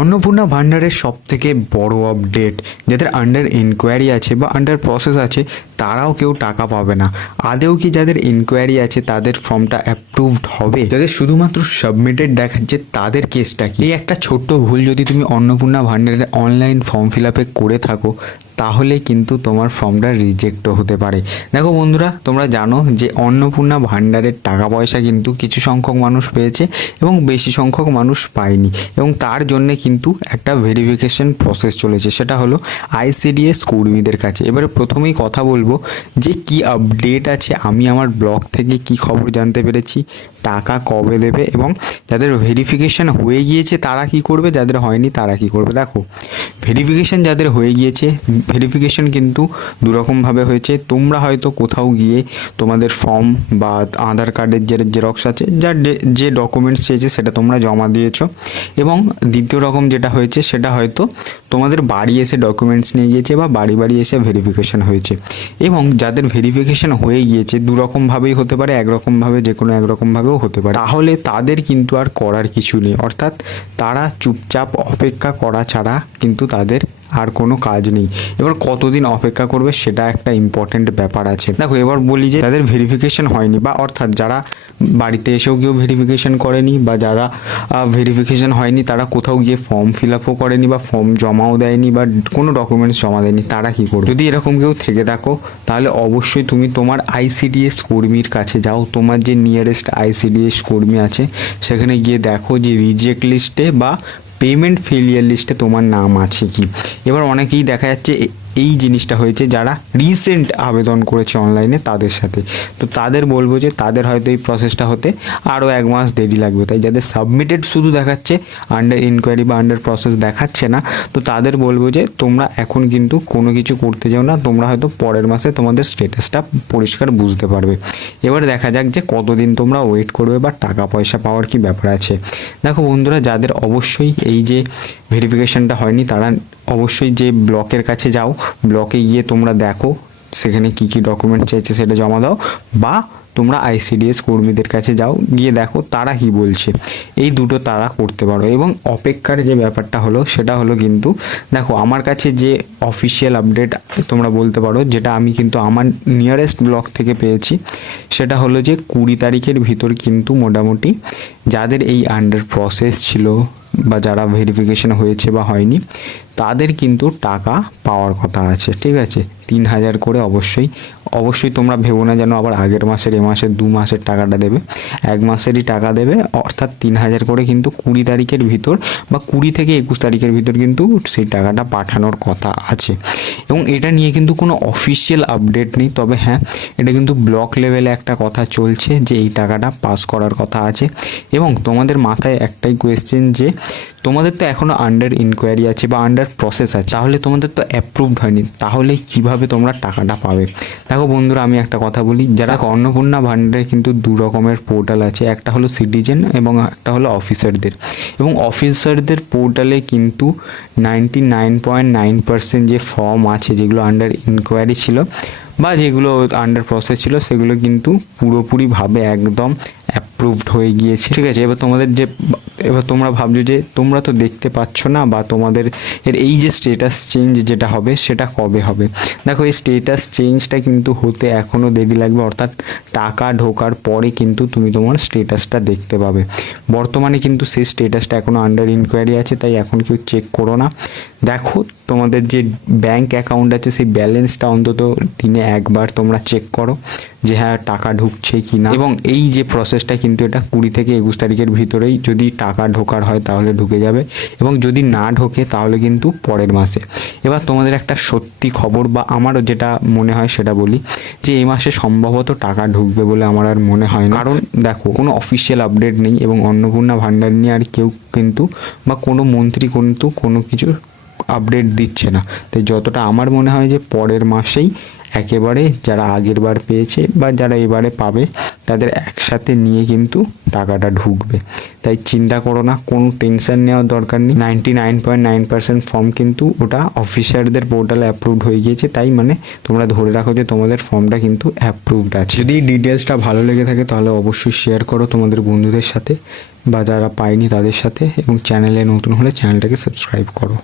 অন্নপূর্ণা ভান্ডারের সবথেকে বড় আপডেট, যাদের আন্ডার ইনকোয়ারি আছে বা আন্ডার প্রসেস আছে তারাও কেউ টাকা পাবে না। আদেও কি যাদের ইনকোয়ারি আছে তাদের ফর্মটা অ্যাপ্রুভড হবে? যাদের শুধুমাত্র সাবমিটেড দেখাচ্ছে তাদের কেসটা কি? এই একটা ছোট্ট ভুল যদি তুমি অন্নপূর্ণা ভান্ডারের অনলাইন ফর্ম ফিল আপে করে থাকো তাহলে কিন্তু তোমার ফর্মটা রিজেক্টও হতে পারে। দেখো বন্ধুরা, তোমরা জানো যে অন্নপূর্ণা ভান্ডারের টাকা পয়সা কিন্তু কিছু সংখ্যক মানুষ পেয়েছে এবং বেশি সংখ্যক মানুষ পায়নি, এবং তার জন্যে কিন্তু একটা ভেরিফিকেশন প্রসেস চলেছে, সেটা হলো আইসিডিএস কর্মীদের কাছে। এবারে প্রথমেই কথা বলবো যে কি আপডেট আছে, আমি আমার ব্লগ থেকে কি খবর জানতে পেরেছি, টাকা কবে দেবে এবং যাদের ভেরিফিকেশান হয়ে গিয়েছে তারা কি করবে, যাদের হয়নি তারা কি করবে। দেখো, ভেরিফিকেশান যাদের হয়ে গিয়েছে, ভেরিফিকেশান কিন্তু দুরকমভাবে হয়েছে। তোমরা হয়তো কোথাও গিয়ে তোমাদের ফর্ম বা আধার কার্ডের যে জেরক্স আছে, যার যে ডকুমেন্টস চেয়েছে সেটা তোমরা জমা দিয়েছো, এবং দ্বিতীয় রকম যেটা হয়েছে সেটা হয়তো তোমাদের বাড়ি এসে ডকুমেন্টস নিয়ে গিয়েছে বা বাড়ি বাড়ি এসে ভেরিফিকেশান হয়েছে। এবং যাদের ভেরিফিকেশান হয়ে গিয়েছে দুরকমভাবেই হতে পারে, একরকমভাবে, যে কোনো একরকমভাবেও হতে পারে, তাহলে তাদের কিন্তু আর করার কিছু নেই। অর্থাৎ তারা চুপচাপ অপেক্ষা করা ছাড়া কিন্তু তাদের আর কোনো কাজ নেই। এবার কতদিন অপেক্ষা করবে সেটা একটা ইম্পর্টেন্ট ব্যাপার আছে। দেখো, এবার বলি যে যাদের ভেরিফিকেশন হয়নি, বা অর্থাৎ যারা বাড়িতে এসেও কেউ ভেরিফিকেশন করেনি, বা যারা ভেরিফিকেশন হয়নি তারা কোথাও গিয়ে ফর্ম ফিল আপও করেনি বা ফর্ম জমাও দেয়নি বা কোনো ডকুমেন্টস জমা দেয়নি, তারা কী করবে? যদি এরকম কেউ থেকে থাকো তাহলে অবশ্যই তুমি তোমার আইসিডিএস কর্মীর কাছে যাও। তোমার যে নিয়ারেস্ট আইসিডিএস কর্মী আছে সেখানে গিয়ে দেখো যে রিজেক্ট লিস্টে বা পেমেন্ট ফেলিয়ার লিস্টে তোমার নাম আছে কি। এবার অনেকেই দেখা যাচ্ছে এই জিনিসটা হয়েছে যারা রিসেন্ট আবেদন করেছে অনলাইনে তাদের সাথে, তো তাদের বলবো যে তাদের হয়তো এই প্রসেসটা হতে আরও 1 মাস দেরি লাগবে। তাই যাদের সাবমিটেড শুধু দেখাচ্ছে, আন্ডার ইনকোয়ারি বা আন্ডার প্রসেস দেখাচ্ছে না, তো তাদের বলবো যে তোমরা এখন কিন্তু কোনো কিছু করতে যাও না, তোমরা হয়তো পরের মাসে তোমাদের স্ট্যাটাসটা পরিষ্কার বুঝতে পারবে। এবার দেখা যাক যে কতদিন তোমরা ওয়েট করবে বা টাকা পয়সা পাওয়ার কি ব্যাপার আছে। দেখো বন্ধুরা, যাদের অবশ্যই এই যে ভেরিফিকেশানটা হয়নি তারা অবশ্যই যে ব্লকের কাছে যাও, ব্লকে গিয়ে তোমরা দেখো সেখানে কি কি ডকুমেন্ট চাইছে সেটা জমা দাও, বা তোমরা আইসিডিএস কর্মীদের কাছে যাও, গিয়ে দেখো তারা কি বলছে। এই দুটো তারা করতে পারো। এবং অপেক্ষার যে ব্যাপারটা হলো সেটা হলো কিন্তু দেখো, আমার কাছে যে অফিসিয়াল আপডেট তোমরা বলতে পারো, যেটা আমি কিন্তু আমার নিয়ারেস্ট ব্লক থেকে পেয়েছি, সেটা হলো যে 20 তারিখের ভিতর কিন্তু মোটামুটি যাদের এই আন্ডার প্রসেস ছিল বা যারা ভেরিফিকেশন হয়েছে বা হয়নি তাদের কিন্তু টাকা পাওয়ার কথা আছে। ঠিক আছে, 3000 করে অবশ্যই তোমরা ভেবো না যেন আবার আগের মাসের, এ মাসের, 2 মাসের টাকাটা দেবে, 1 মাসেরই টাকা দেবে। অর্থাৎ 3000 করে কিন্তু 20 তারিখের ভিতর বা 20 থেকে 21 তারিখের ভিতর কিন্তু সেই টাকাটা পাঠানোর কথা আছে। এবং এটা নিয়ে কিন্তু কোনো অফিসিয়াল আপডেট নেই, তবে হ্যাঁ, এটা কিন্তু ব্লক লেভেলে একটা কথা চলছে যে এই টাকাটা পাস করার কথা আছে। এবং তোমাদের মাথায় একটাই কোয়েশ্চেন যে তোমাদের তো এখনও আন্ডার ইনকোয়ারি আছে বা আন্ডার প্রসেস আছে, তাহলে তোমাদের তো অ্যাপ্রুভড হয়নি, তাহলে কিভাবে তোমরা টাকাটা পাবে? দেখো বন্ধুরা, আমি একটা কথা বলি, যারা অন্নপূর্ণা ভান্ডারে কিন্তু 2 রকমের পোর্টাল আছে, একটা হলো সিটিজেন এবং একটা হলো অফিসারদের। এবং অফিসারদের পোর্টালে কিন্তু 99.9% যে ফর্ম আছে যেগুলো আন্ডার ইনকোয়ারি ছিল বা যেগুলো আন্ডার প্রসেস ছিল সেগুলো কিন্তু পুরোপুরিভাবে একদম অ্যাপ্রুভড হয়ে গিয়েছে। ঠিক আছে, এবার তোমরা ভাবছো যে তোমরা তো দেখতে পাচ্ছ না, বা তোমাদের এই যে স্টেটাস চেঞ্জ যেটা হবে সেটা কবে হবে। দেখো, এই স্টেটাস চেঞ্জটা কিন্তু হতে এখনও দেরি লাগবে, অর্থাৎ টাকা ঢোকার পরে কিন্তু তুমি তোমার স্টেটাসটা দেখতে পাবে। বর্তমানে কিন্তু সেই স্টেটাসটা এখনও আন্ডার ইনকোয়ারি আছে, তাই এখন কেউ চেক করো না। দেখো, তোমাদের যে ব্যাংক অ্যাকাউন্ট আছে সেই ব্যালেন্সটা অন্তত দিনে একবার তোমরা চেক করো যে হ্যাঁ টাকা ঢুকছে কি না। এবং এই যে প্রসেসটা কিন্তু এটা 20 থেকে 21 তারিখের ভিতরেই যদি টাকা ঢোকার হয় তাহলে ঢুকে যাবে, এবং যদি না ঢোকে তাহলে কিন্তু পরের মাসে। এবার তোমাদের একটা সত্যি খবর, বা আমারও যেটা মনে হয় সেটা বলি, যে এই মাসে সম্ভবত টাকা ঢুকবে বলে আমার আর মনে হয় না। কারণ দেখো, কোনো অফিসিয়াল আপডেট নেই এবং অন্নপূর্ণা ভান্ডার নিয়ে আর কেউ কিন্তু বা কোনো মন্ত্রী কিন্তু কোনো কিছু আপডেট দিচ্ছে না। তাই যতটা আমার মনে হয় যে পরের মাসেই একেবারে যারা আগের বার পেয়েছে বা যারা এবারে পাবে তাদের একসাথে নিয়ে কিন্তু টাকাটা ঢুকবে। তাই চিন্তা করো না, কোনো টেনশন নেওয়ার দরকার নেই। 99.9% ফর্ম কিন্তু ওটা অফিসারদের পোর্টালে অ্যাপ্রুভড হয়ে গিয়েছে, তাই মানে তোমরা ধরে রাখো যে তোমাদের ফর্মটা কিন্তু অ্যাপ্রুভড আছে। যদি এই ডিটেলসটা ভালো লেগে থাকে তাহলে অবশ্যই শেয়ার করো তোমাদের বন্ধুদের সাথে বা যারা পায়নি তাদের সাথে, এবং চ্যানেলে নতুন হলে চ্যানেলটাকে সাবস্ক্রাইব করো।